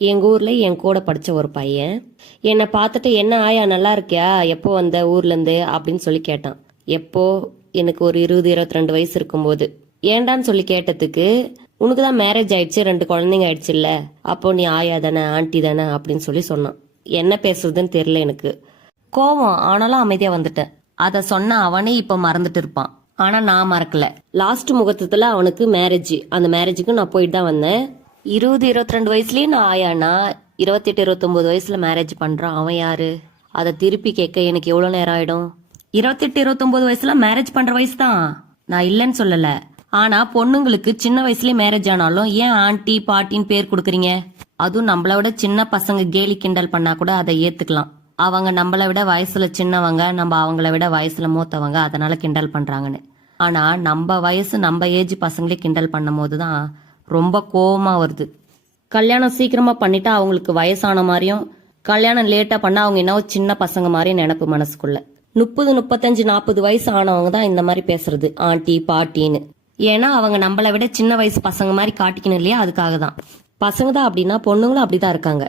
எங்க ஊர்ல என் கூட படிச்ச ஒரு பையன் என்னை பார்த்துட்டு, என்ன ஆயா நல்லா இருக்கியா, எப்போ வந்த ஊர்ல இருந்து அப்படின்னு சொல்லி கேட்டான். எப்போ? எனக்கு ஒரு 20-22 வயசு இருக்கும்போது. ஏண்டான்னு சொல்லி கேட்டதுக்கு, உனக்கு தான் மேரேஜ் ஆயிடுச்சு, 2 குழந்தைங்க ஆயிடுச்சு இல்ல, அப்போ நீ ஆயா தானே, ஆண்டி தானே அப்படின்னு சொல்லி சொன்னான். என்ன பேசுறதுன்னு தெரியல எனக்கு. கோவம் ஆனாலும் அமைதியா வந்துட்டேன். அத சொன்ன அவனே இப்ப மறந்துட்டு இருப்பான், ஆனா நான் மறக்கல. லாஸ்ட் முகூர்த்தத்துல அவனுக்கு மேரேஜ். அந்த மேரேஜுக்கு நான் போயிட்டு தான் வந்தேன். 20-22 வயசுலயே நான் ஆயானா, 28-29 வயசுல மேரேஜ் பண்றான். அவன் யாரு? அதை திருப்பி கேட்க எனக்கு எவ்வளவு நேரம் ஆயிடும்? 28-29 வயசுல மேரேஜ் பண்ற வயசு தான், நான் இல்லைன்னு சொல்லல. ஆனா பொண்ணுங்களுக்கு சின்ன வயசுலயே மேரேஜ் ஆனாலும் ஏன் ஆண்டி பாட்டின்னு பேர் கொடுக்குறீங்க? அதுவும் நம்மள விட சின்ன பசங்க கேலி கிண்டல் பண்ணா கூட அதை ஏத்துக்கலாம். அவங்க நம்மள விட வயசுல சின்னவங்க, நம்ம அவங்கள விட வயசுல மூத்தவங்க, அதனால கிண்டல் பண்றாங்கன்னு. ஆனா நம்ம வயசு நம்ம ஏஜ் பசங்களே கிண்டல் பண்ணும் போதுதான் ரொம்ப கோவமா வருது. கல்யாணம் சீக்கிரமா பண்ணிட்டா அவங்களுக்கு வயசான மாதிரியும், கல்யாணம் லேட்டா பண்ணா அவங்க என்ன சின்ன பசங்க மாதிரியும் நினைப்பு மனசுக்குள்ள. 30, 35, 40 வயசு ஆனவங்க தான் இந்த மாதிரி பேசுறது ஆண்டி பாட்டின்னு. ஏன்னா அவங்க நம்மளை விட சின்ன வயசு பசங்க மாதிரி காட்டிக்கணும் இல்லையா, அதுக்காக தான். பசங்க தான் அப்படின்னா பொண்ணுங்களும் அப்படிதான் இருக்காங்க.